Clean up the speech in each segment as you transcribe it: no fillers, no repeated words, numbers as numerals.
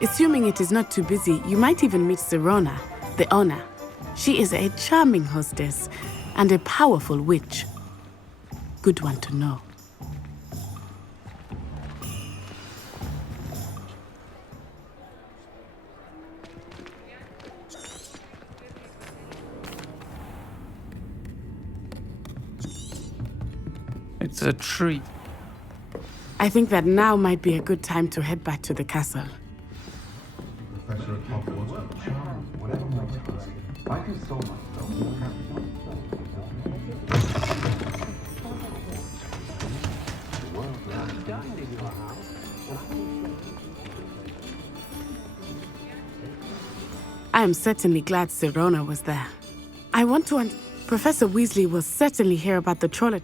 Assuming it is not too busy, you might even meet Sirona, the owner. She is a charming hostess and a powerful witch. Good one to know. It's a treat. I think that now might be a good time to head back to the castle. Professor at Hogwarts, charm, whatever my task. Thank you so much, I am certainly glad Sirona was there. I want to Professor Weasley will certainly hear about the troll.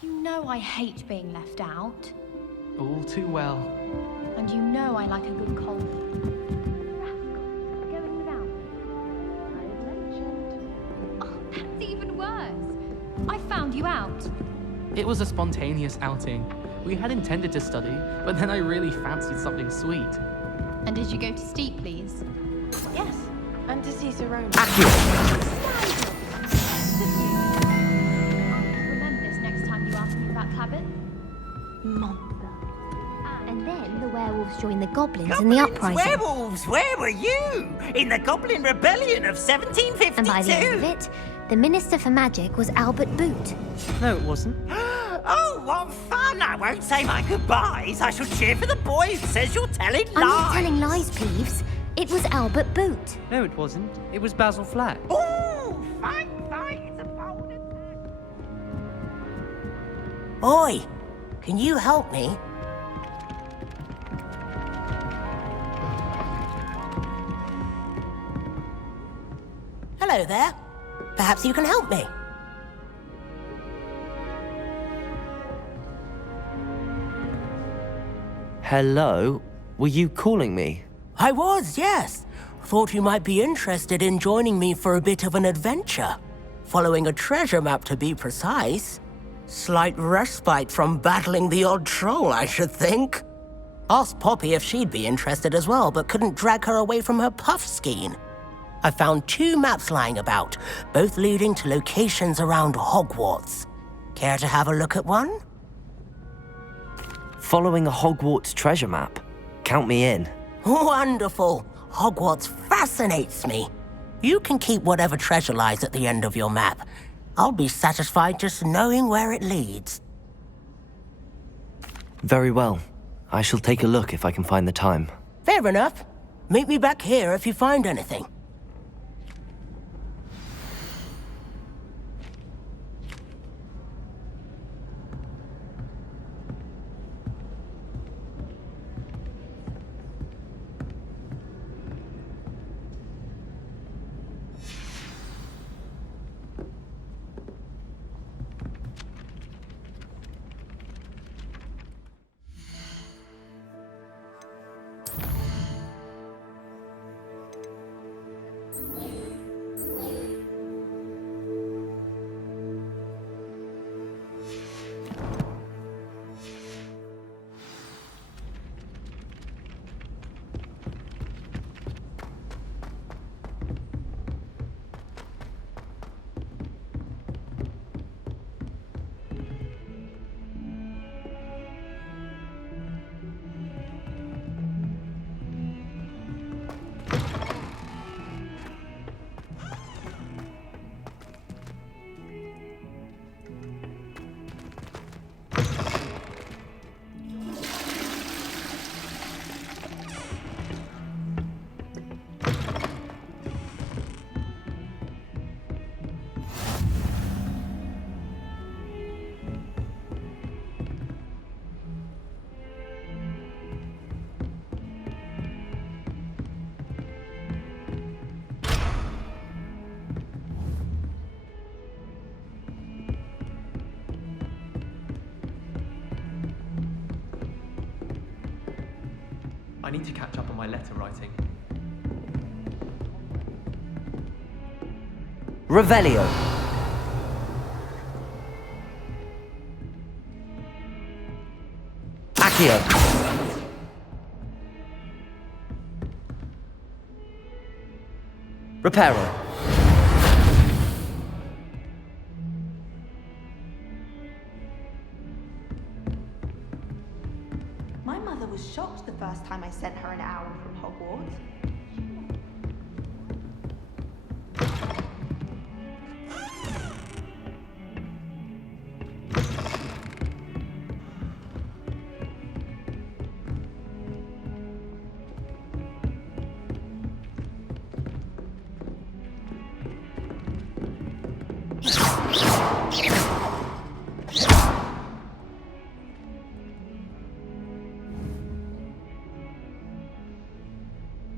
You know I hate being left out. All too well. And you know I like a good cold. Rascals, going without me. I mentioned. Oh, that's even worse. I found you out. It was a spontaneous outing. We had intended to study, but then I really fancied something sweet. And did you go to Steepleys? Yes, and to see Sirona. Remember this next time you ask me about Cabot? Monster. And then the werewolves joined the goblins in the uprising. Werewolves, where were you? In the Goblin Rebellion of 1752? And by the end of it, the Minister for Magic was Albert Boot. No, it wasn't. Oh, what fun! I won't say my goodbyes. I shall cheer for the boy who says you're telling lies. I'm not telling lies, Peeves. It was Albert Boot. No, it wasn't. It was Basil Flack. Ooh, fight, it's a bold attack. Oi, can you help me? Hello there. Perhaps you can help me. Hello? Were you calling me? I was, yes. Thought you might be interested in joining me for a bit of an adventure. Following a treasure map, to be precise. Slight respite from battling the odd troll, I should think. Asked Poppy if she'd be interested as well, but couldn't drag her away from her puff skein. I found 2 maps lying about, both leading to locations around Hogwarts. Care to have a look at one? Following a Hogwarts treasure map? Count me in. Wonderful. Hogwarts fascinates me. You can keep whatever treasure lies at the end of your map. I'll be satisfied just knowing where it leads. Very well. I shall take a look if I can find the time. Fair enough. Meet me back here if you find anything. I need to catch up on my letter writing. Revelio. Accio. Reparo. My mother was shocked the first time I sent her an owl from Hogwarts.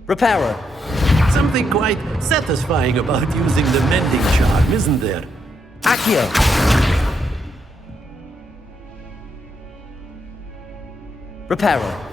Reparo. Something quite satisfying about using the mending charm, isn't there? Accio. Reparo.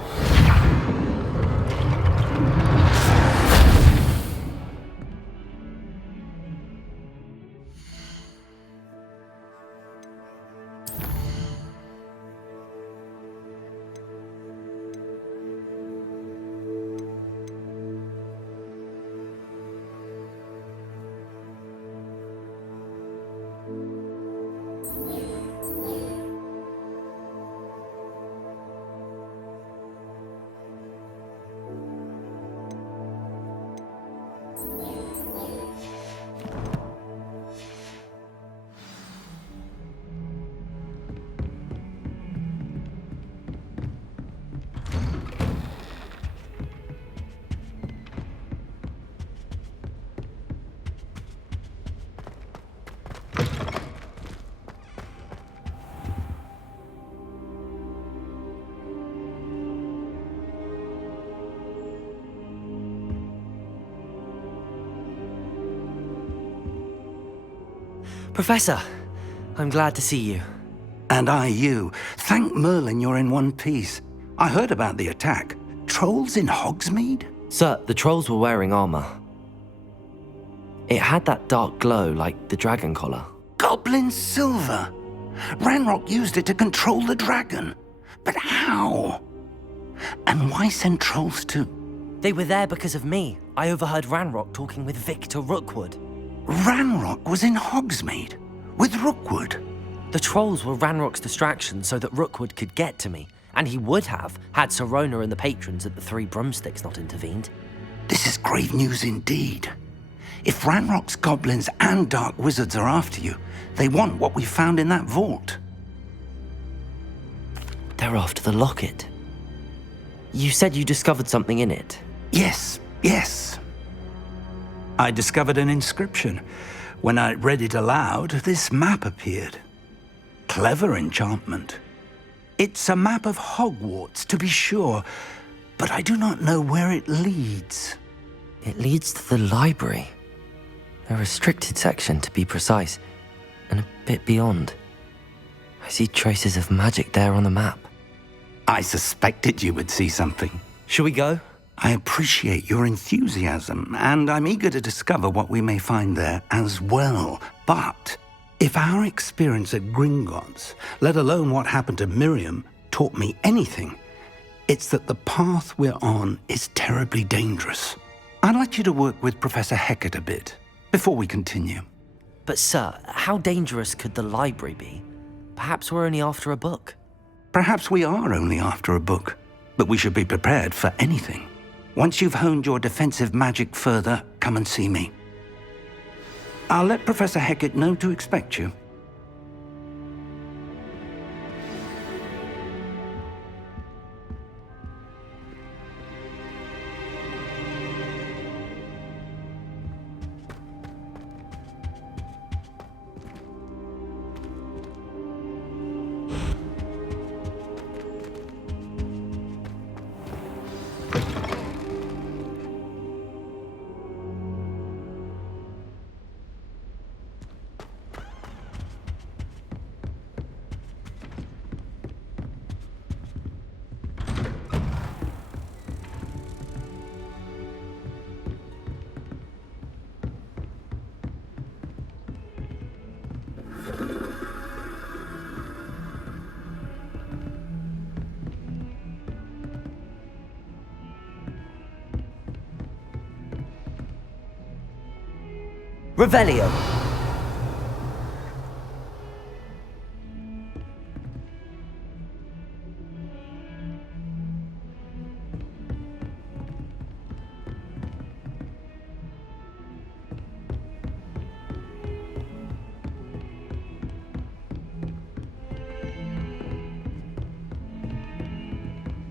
Professor, I'm glad to see you. And I you. Thank Merlin you're in one piece. I heard about the attack. Trolls in Hogsmeade? Sir, the trolls were wearing armor. It had that dark glow like the dragon collar. Goblin silver! Ranrock used it to control the dragon. But how? And why send trolls too? They were there because of me. I overheard Ranrock talking with Victor Rookwood. Ranrock was in Hogsmeade? With Rookwood? The trolls were Ranrock's distraction so that Rookwood could get to me. And he would have, had Sirona and the patrons at the Three Broomsticks not intervened. This is grave news indeed. If Ranrock's goblins and dark wizards are after you, they want what we found in that vault. They're after the locket. You said you discovered something in it. Yes. I discovered an inscription. When I read it aloud, this map appeared. Clever enchantment. It's a map of Hogwarts, to be sure, but I do not know where it leads. It leads to the library. A restricted section, to be precise, and a bit beyond. I see traces of magic there on the map. I suspected you would see something. Shall we go? I appreciate your enthusiasm, and I'm eager to discover what we may find there as well. But if our experience at Gringotts, let alone what happened to Miriam, taught me anything, it's that the path we're on is terribly dangerous. I'd like you to work with Professor Hecat a bit before we continue. But sir, how dangerous could the library be? Perhaps we're only after a book. Perhaps we are only after a book, but we should be prepared for anything. Once you've honed your defensive magic further, come and see me. I'll let Professor Hecat know to expect you. Revelio.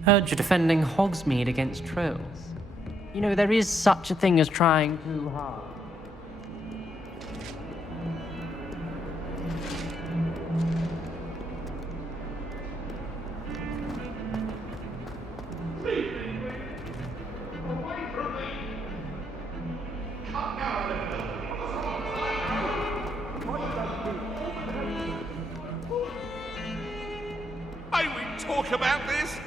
Heard you're defending Hogsmeade against trolls. You know, there is such a thing as trying too hard. May we talk about this?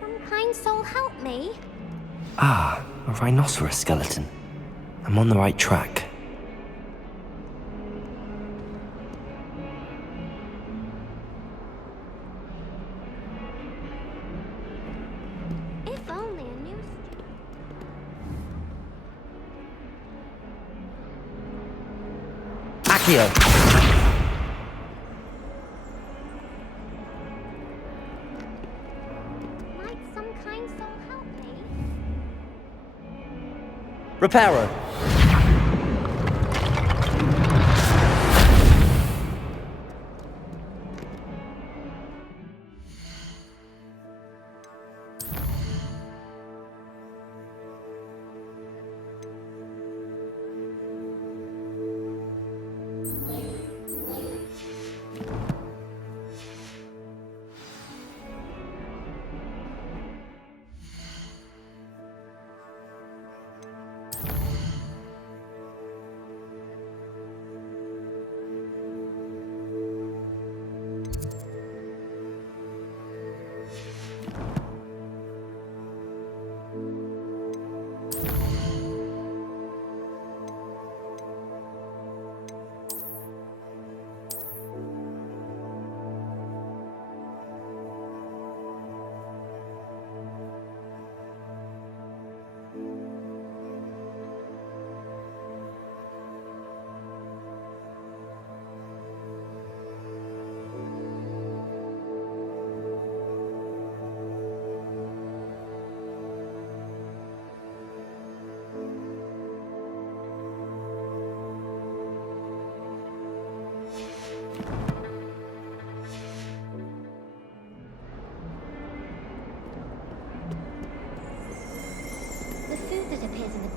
Some kind soul help me. Ah, a rhinoceros skeleton. I'm on the right track. If only I knew. Accio! Might some kind soul help me? Reparo!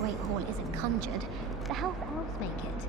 Great Hall isn't conjured, the house elves make it.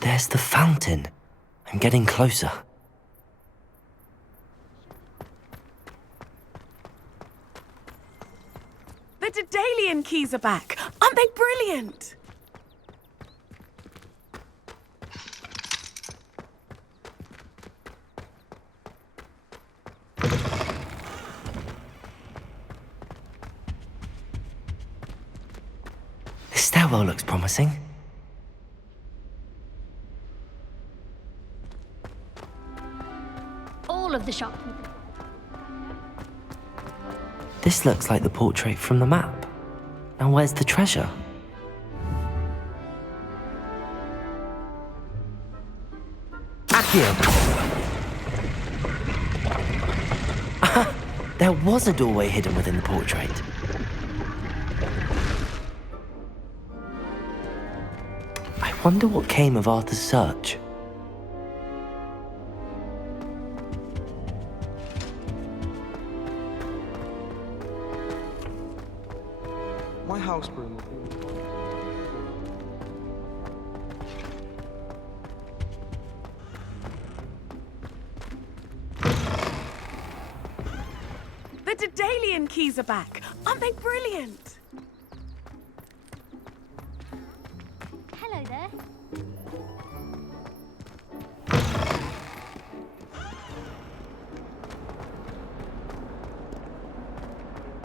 There's the fountain. I'm getting closer. The Daedalian keys are back. Aren't they brilliant? This stairwell looks promising. All of the shopkeepers. This looks like the portrait from the map. Now where's the treasure? Accio! There was a doorway hidden within the portrait. I wonder what came of Arthur's search. My house broom. The Daedalian keys are back. Aren't they brilliant? Hello there.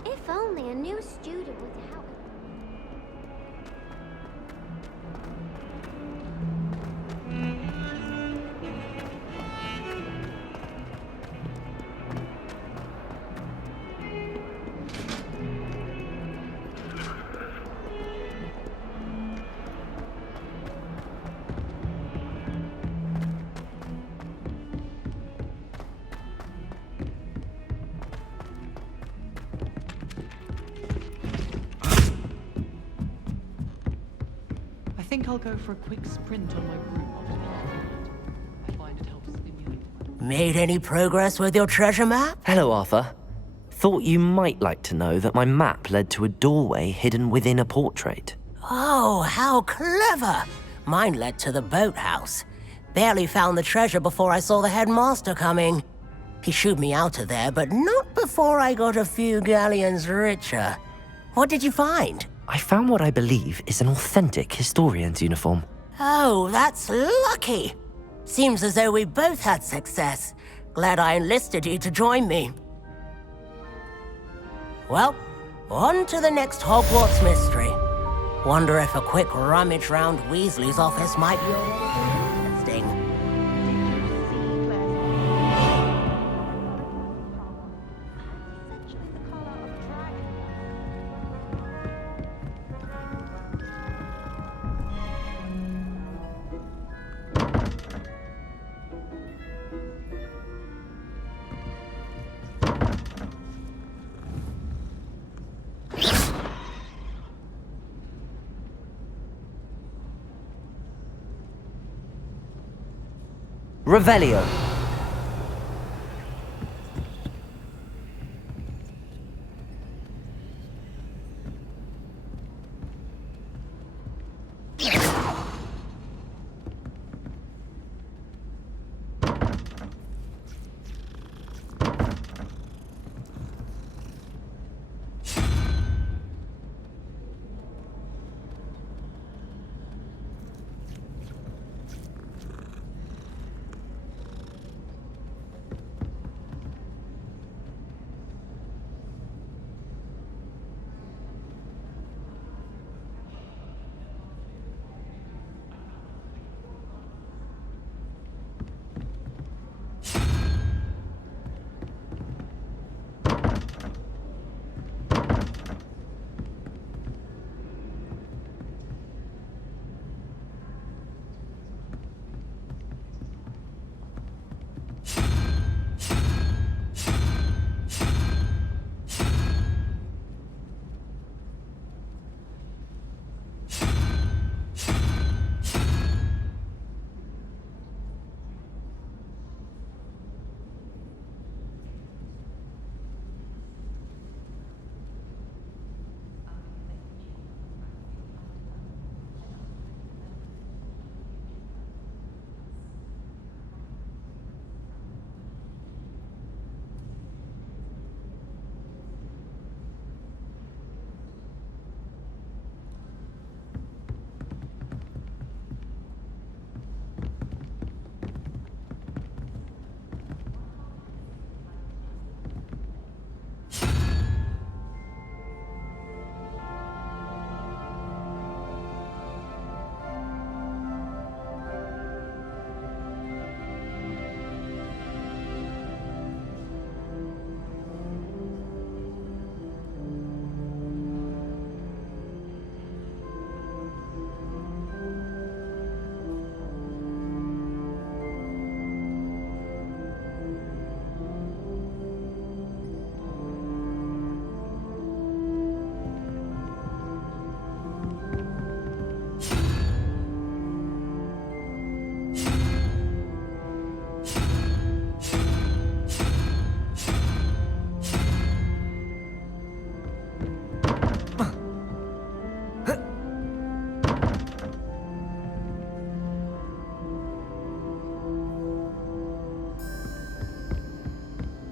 If only a new student would help. I think I'll go for a quick sprint on my broom after I find it helps stimulate. Made any progress with your treasure map? Hello, Arthur. Thought you might like to know that my map led to a doorway hidden within a portrait. Oh, how clever! Mine led to the boathouse. Barely found the treasure before I saw the headmaster coming. He shooed me out of there, but not before I got a few galleons richer. What did you find? I found what I believe is an authentic historian's uniform. Oh, that's lucky. Seems as though we both had success. Glad I enlisted you to join me. Well, on to the next Hogwarts mystery. Wonder if a quick rummage round Weasley's office might be interesting. Revelio.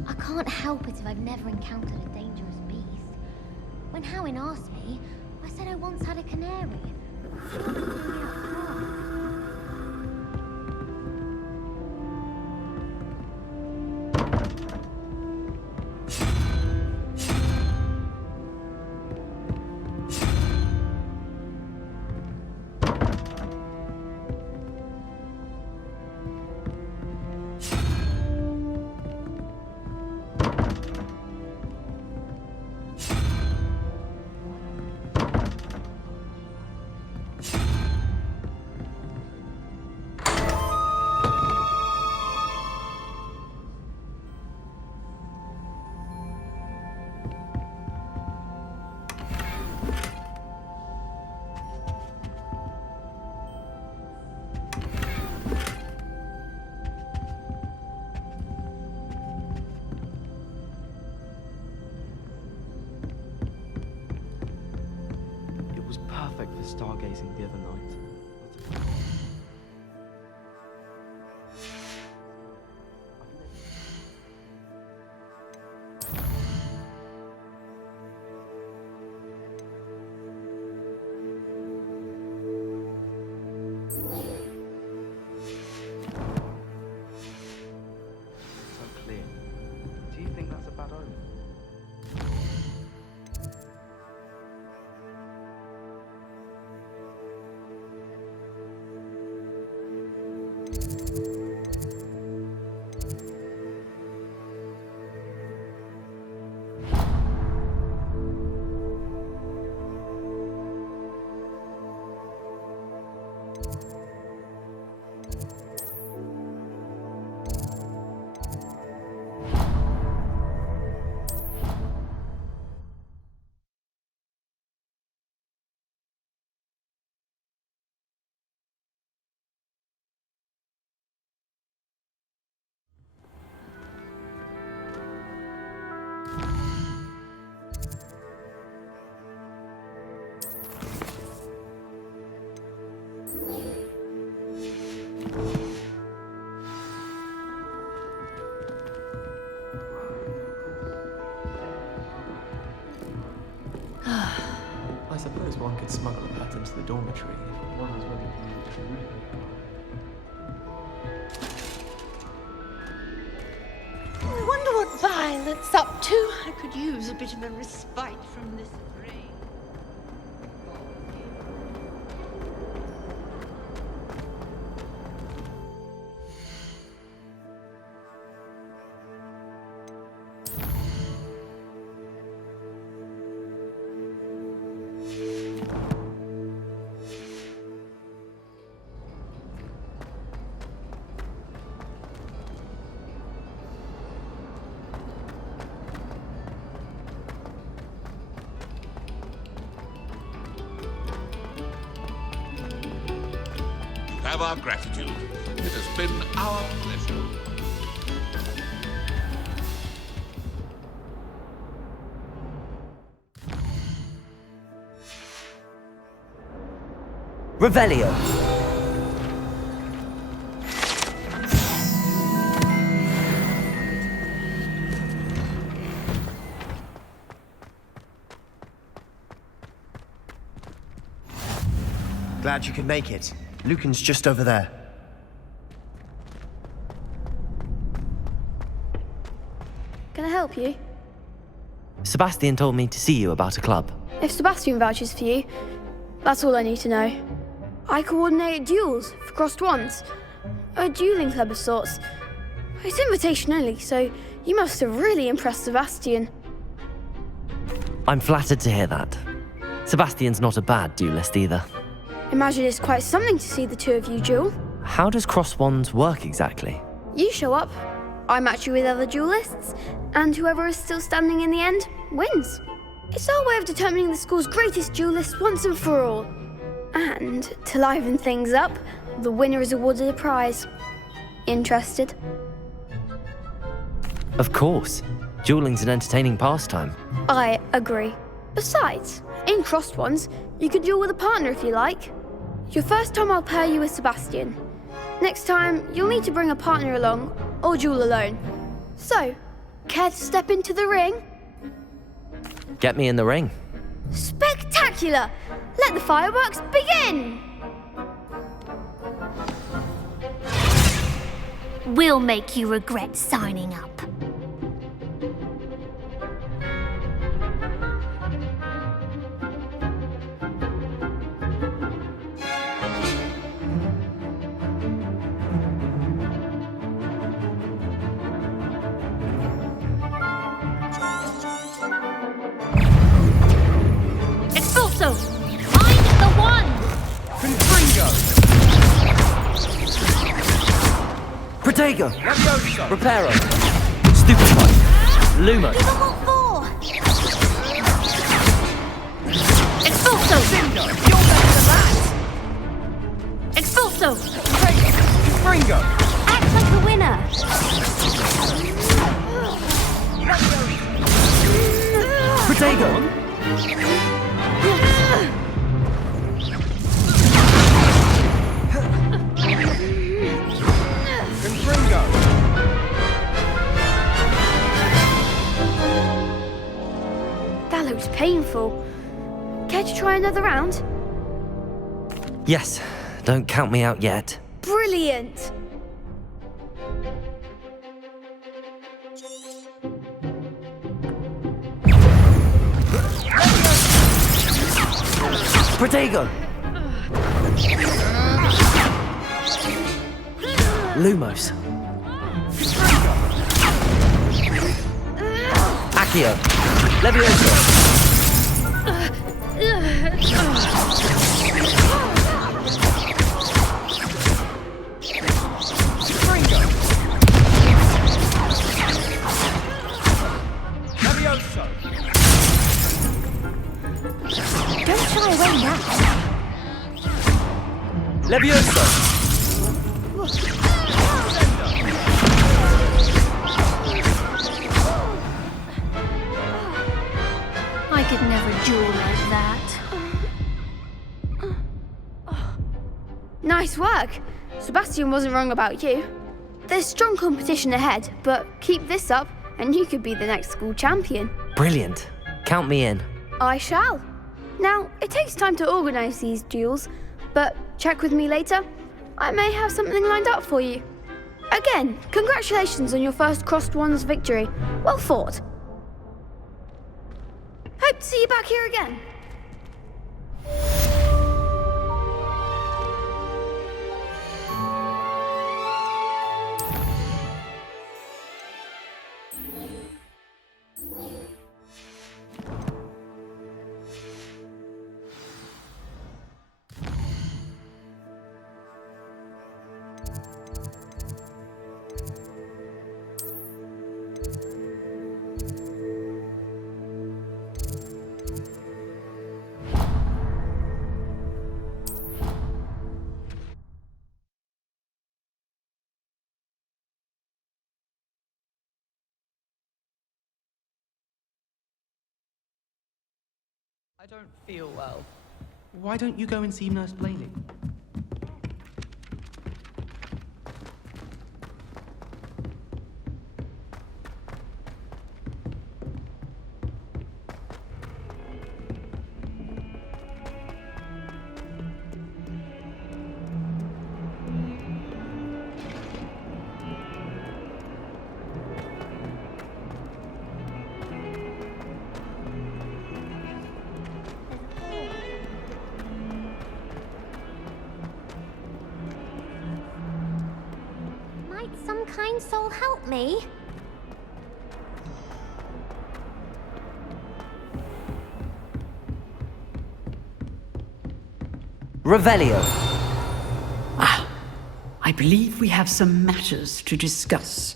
I can't help it if I've never encountered a dangerous beast. When Howin asked me, I said I once had a canary. She wanted to do me up front. It was perfect for stargazing the other night. So clear. Do you think that's a bad omen? suppose one could smuggle a pet into the dormitory if one was willing to do it. I wonder what Violet's up to. I could use a bit of a respite from this rain. Have our gratitude. It has been our pleasure. Revelio. Glad you could make it. Lucan's just over there. Can I help you? Sebastian told me to see you about a club. If Sebastian vouches for you, that's all I need to know. I coordinate duels for crossed wands. A dueling club of sorts. It's invitation only, so you must have really impressed Sebastian. I'm flattered to hear that. Sebastian's not a bad duelist either. Imagine it's quite something to see the two of you duel. How does cross wands work exactly? You show up, I match you with other duelists, and whoever is still standing in the end wins. It's our way of determining the school's greatest duelist once and for all. And to liven things up, the winner is awarded a prize. Interested? Of course. Dueling's an entertaining pastime. I agree. Besides, in crossed ones, you could duel with a partner if you like. Your first time I'll pair you with Sebastian. Next time, you'll need to bring a partner along, or duel alone. So, care to step into the ring? Get me in the ring. Spectacular! Let the fireworks begin! We'll make you regret signing up. Expulso! Find the one! Confringo! Protego! Reparo! Stupefy! Lumo! Give them all four! Expulso! Cinder! You're better than that! Expulso! Confringo! Act like the winner! Protego! Confringo! That looks painful. Care to try another round? Yes, don't count me out yet. Brilliant! Protego! Lumos. Accio. Levioso. Levioso! Don't shy away now. Levioso. I could never duel like that. Nice work! Sebastian wasn't wrong about you. There's strong competition ahead, but keep this up and you could be the next school champion. Brilliant. Count me in. I shall. Now, it takes time to organise these duels, but check with me later. I may have something lined up for you. Again, congratulations on your first Crossed Wands victory. Well fought. Hope to see you back here again. I don't feel well. Why don't you go and see Nurse Blaney? Some kind soul help me? Revelio. I believe we have some matters to discuss.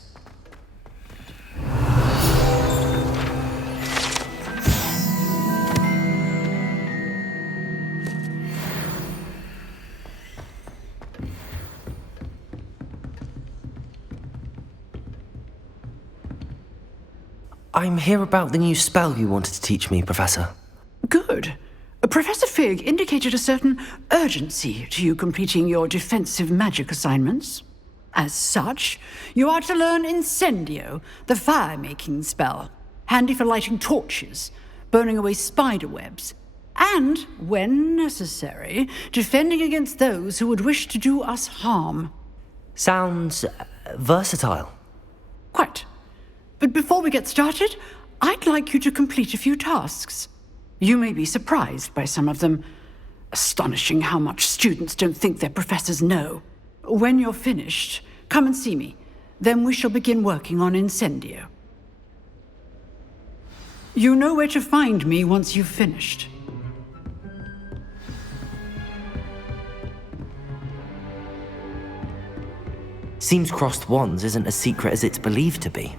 I'm here about the new spell you wanted to teach me, Professor. Good. Professor Fig indicated a certain urgency to you completing your defensive magic assignments. As such, you are to learn Incendio, the fire-making spell, handy for lighting torches, burning away spider webs, and, when necessary, defending against those who would wish to do us harm. Sounds versatile. Quite. But before we get started, I'd like you to complete a few tasks. You may be surprised by some of them. Astonishing how much students don't think their professors know. When you're finished, come and see me. Then we shall begin working on Incendio. You know where to find me once you've finished. Seems Crossed Wands isn't as secret as it's believed to be.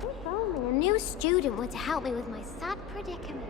If only a new student were to help me with my sad predicament.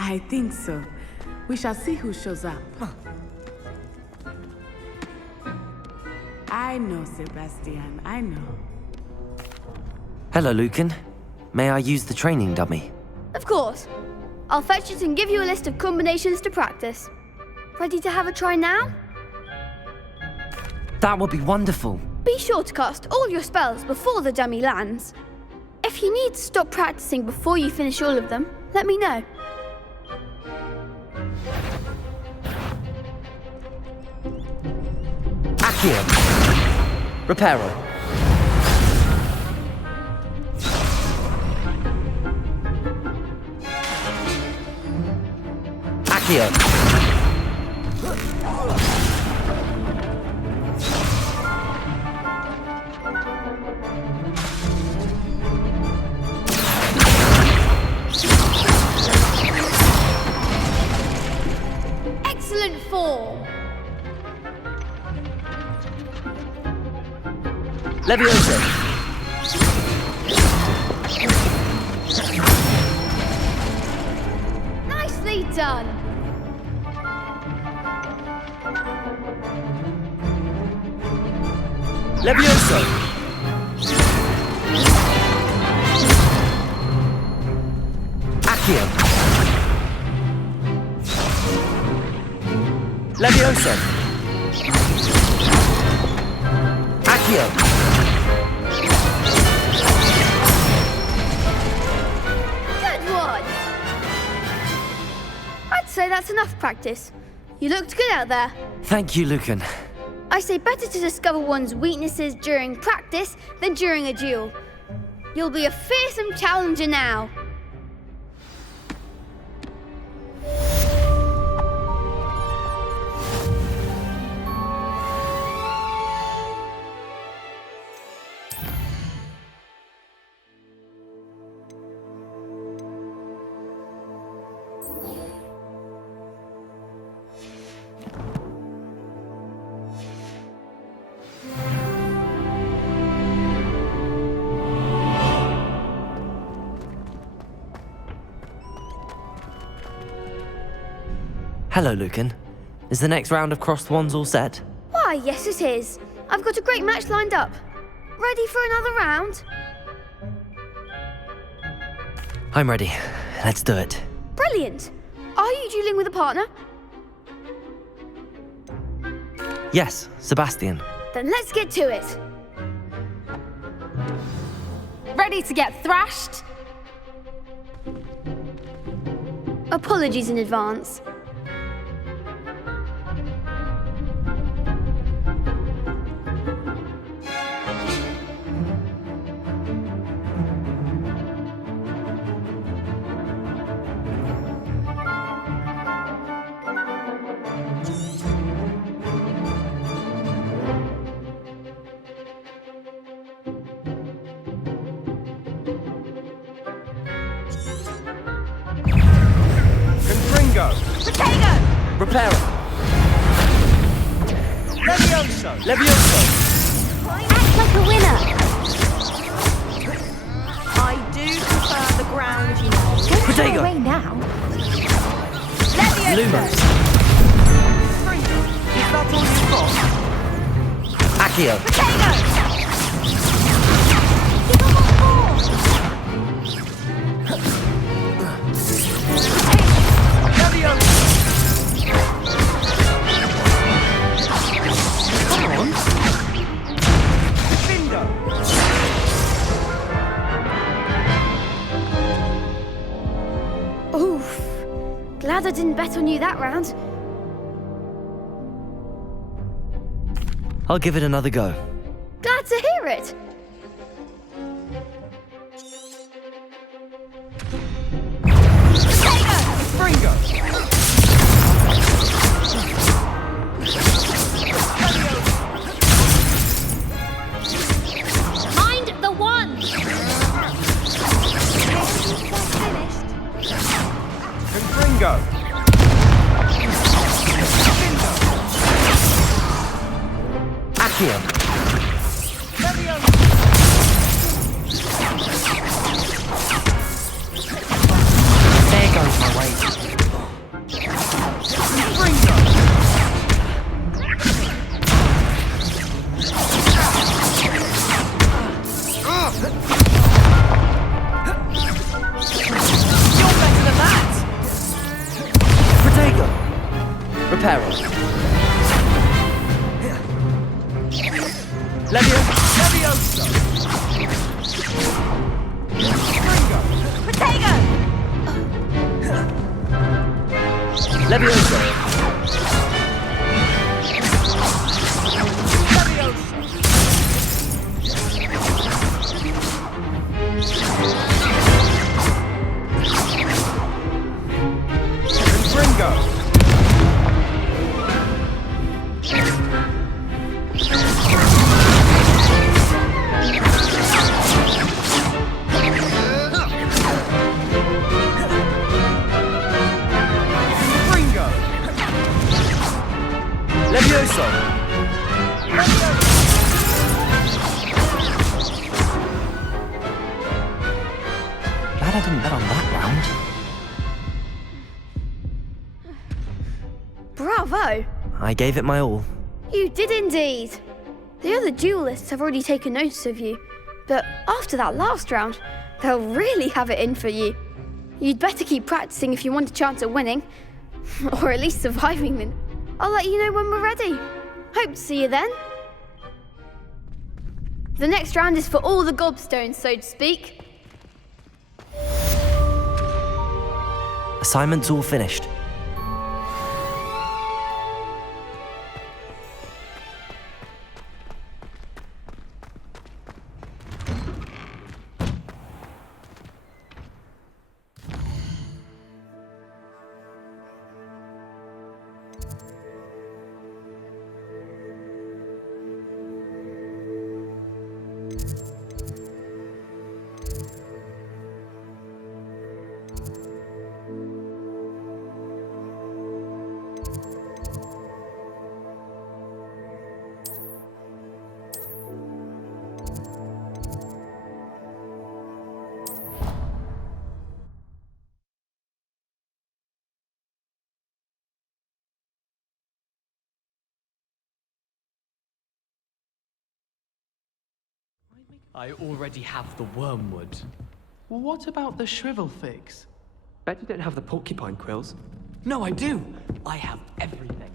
I think so. We shall see who shows up. I know, Sebastian, I know. Hello, Lucan. May I use the training dummy? Of course. I'll fetch it and give you a list of combinations to practice. Ready to have a try now? That would be wonderful. Be sure to cast all your spells before the dummy lands. If you need to stop practicing before you finish all of them, let me know. Accio. Reparo. Accio. Excellent form. Leviosa. Nicely done. Leviosa. Accio. Leviosa. Accio. Good one. I'd say that's enough practice. You looked good out there. Thank you, Lucan. I say better to discover one's weaknesses during practice than during a duel. You'll be a fearsome challenger now. Hello, Lucan. Is the next round of Crossed Wands all set? Why, yes it is. I've got a great match lined up. Ready for another round? I'm ready. Let's do it. Brilliant. Are you dueling with a partner? Yes, Sebastian. Then let's get to it. Ready to get thrashed? Apologies in advance. Reparo. Levioso. Levioso. Act like a winner. I do prefer the ground, you know. Don't throw Protego. away now. Levioso. Lumos. Is that all you've got? Accio. Potato. Give them what for. Levioso. Come on. Bindo. Oof. Glad I didn't bet on you that round. I'll give it another go. Glad to hear it. Bringo. Mind the one! Bringo. Accio. There goes my weight. Bringo. You're better than that. Protego. Reparo. Levioso. Bringo. Potato. Levioso. Bringo. didn't bet on that round. Bravo! I gave it my all. You did indeed. The other duelists have already taken notice of you, but after that last round, they'll really have it in for you. You'd better keep practicing if you want a chance at winning, or at least surviving them. I'll let you know when we're ready. Hope to see you then. The next round is for all the gobstones, so to speak. Assignment's all finished. I already have the wormwood. Well, what about the shrivel figs? Bet you don't have the porcupine quills. No, I do. I have everything.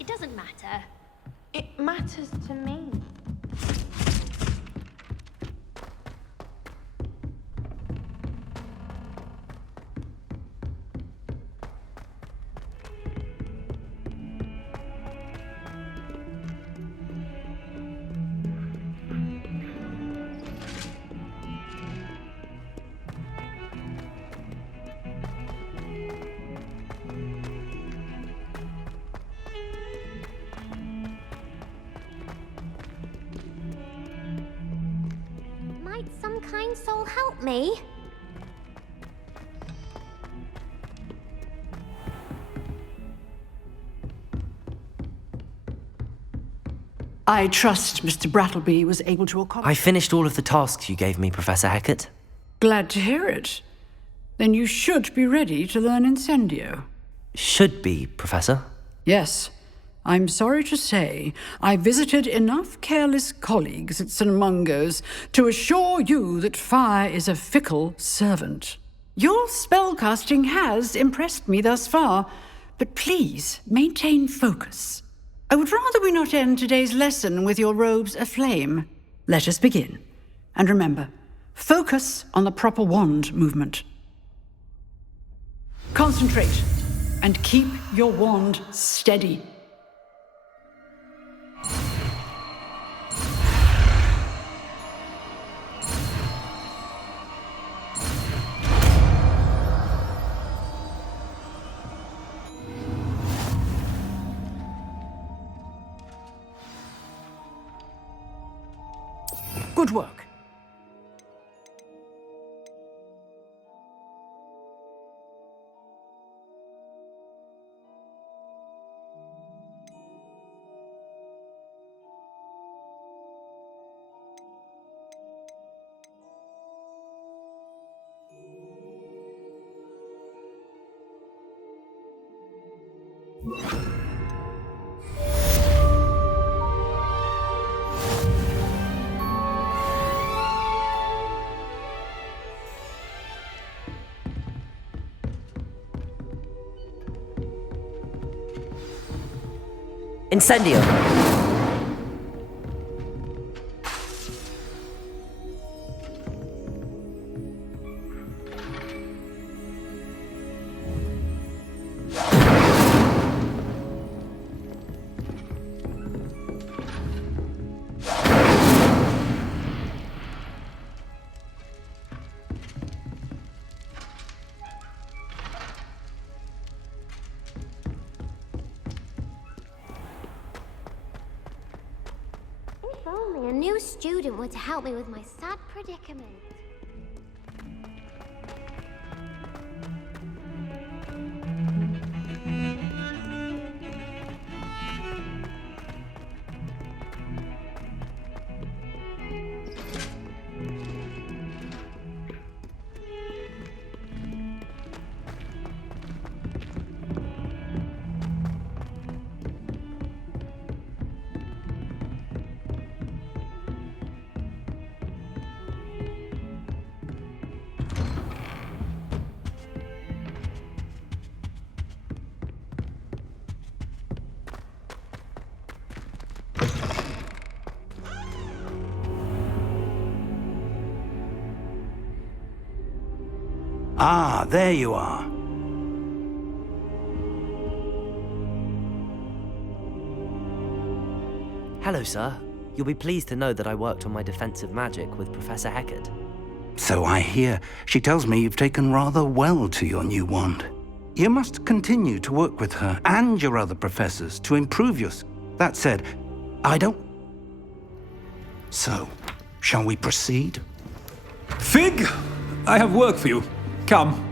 It doesn't matter. It matters to me. Might some kind soul help me? I trust Mr. Brattleby was able to accomplish. I finished all of the tasks you gave me, Professor Hecat. Glad to hear it. Then you should be ready to learn Incendio. Should be, Professor. Yes. I'm sorry to say, I visited enough careless colleagues at St. Mungo's to assure you that fire is a fickle servant. Your spellcasting has impressed me thus far, but please maintain focus. I would rather we not end today's lesson with your robes aflame. Let us begin. And remember, focus on the proper wand movement. Concentrate, and keep your wand steady. Good work. Incendio! If only a new student were to help me with my sad predicament. Ah, there you are. Hello, sir. You'll be pleased to know that I worked on my defensive magic with Professor Heckard. So I hear. She tells me you've taken rather well to your new wand. You must continue to work with her and your other professors to improve yours. That said, I don't... So, shall we proceed? Fig! I have work for you. Come.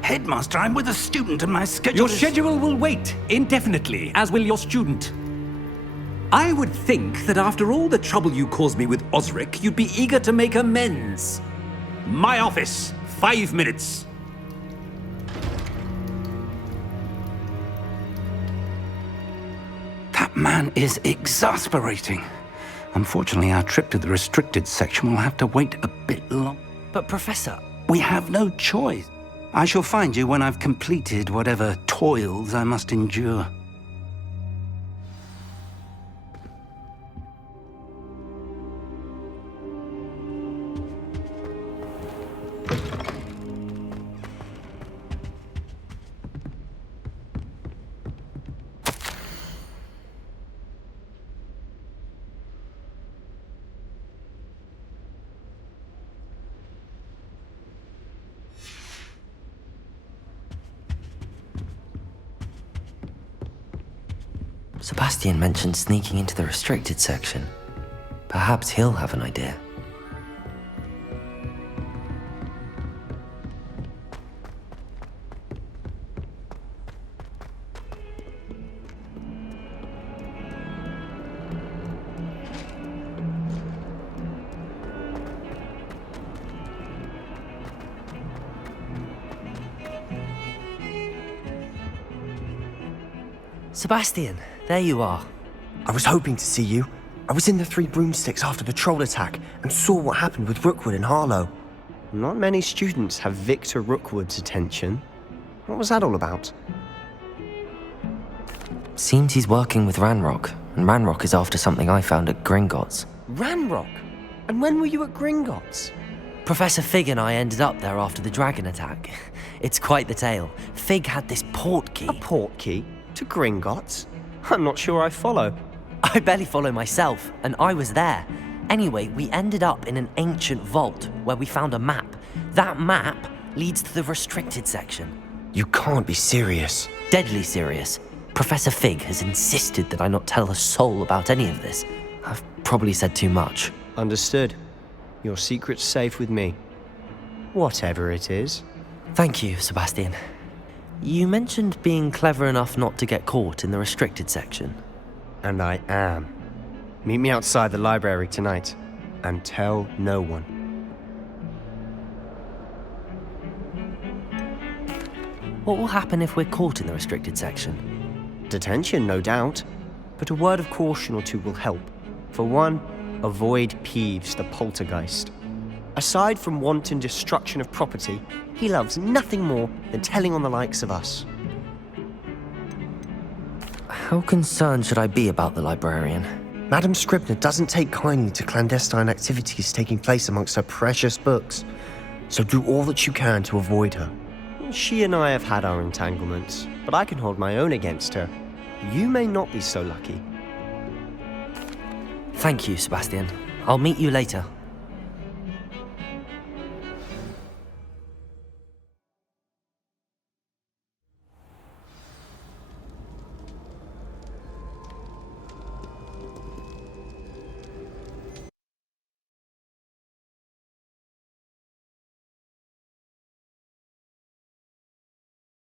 Headmaster, I'm with a student and my schedule Your schedule will wait indefinitely, as will your student. I would think that after all the trouble you caused me with Osric, you'd be eager to make amends. My office, 5 minutes. That man is exasperating. Unfortunately, our trip to the restricted section will have to wait a bit long. But Professor... We have no choice. I shall find you when I've completed whatever toils I must endure. Sebastian mentioned sneaking into the restricted section. Perhaps he'll have an idea. Sebastian, there you are. I was hoping to see you. I was in the Three Broomsticks after the troll attack and saw what happened with Rookwood and Harlow. Not many students have Victor Rookwood's attention. What was that all about? Seems he's working with Ranrock, and Ranrock is after something I found at Gringotts. Ranrock? And when were you at Gringotts? Professor Fig and I ended up there after the dragon attack. It's quite the tale. Fig had this port key. A port key? To Gringotts? I'm not sure I follow. I barely follow myself, and I was there. Anyway, we ended up in an ancient vault where we found a map. That map leads to the restricted section. You can't be serious. Deadly serious. Professor Fig has insisted that I not tell a soul about any of this. I've probably said too much. Understood. Your secret's safe with me. Whatever it is. Thank you, Sebastian. You mentioned being clever enough not to get caught in the restricted section. And I am. Meet me outside the library tonight, and tell no one. What will happen if we're caught in the restricted section? Detention, no doubt. But a word of caution or two will help. For one, avoid Peeves, the poltergeist. Aside from wanton destruction of property, he loves nothing more than telling on the likes of us. How concerned should I be about the librarian? Madam Scribner doesn't take kindly to clandestine activities taking place amongst her precious books, so do all that you can to avoid her. She and I have had our entanglements, but I can hold my own against her. You may not be so lucky. Thank you, Sebastian. I'll meet you later.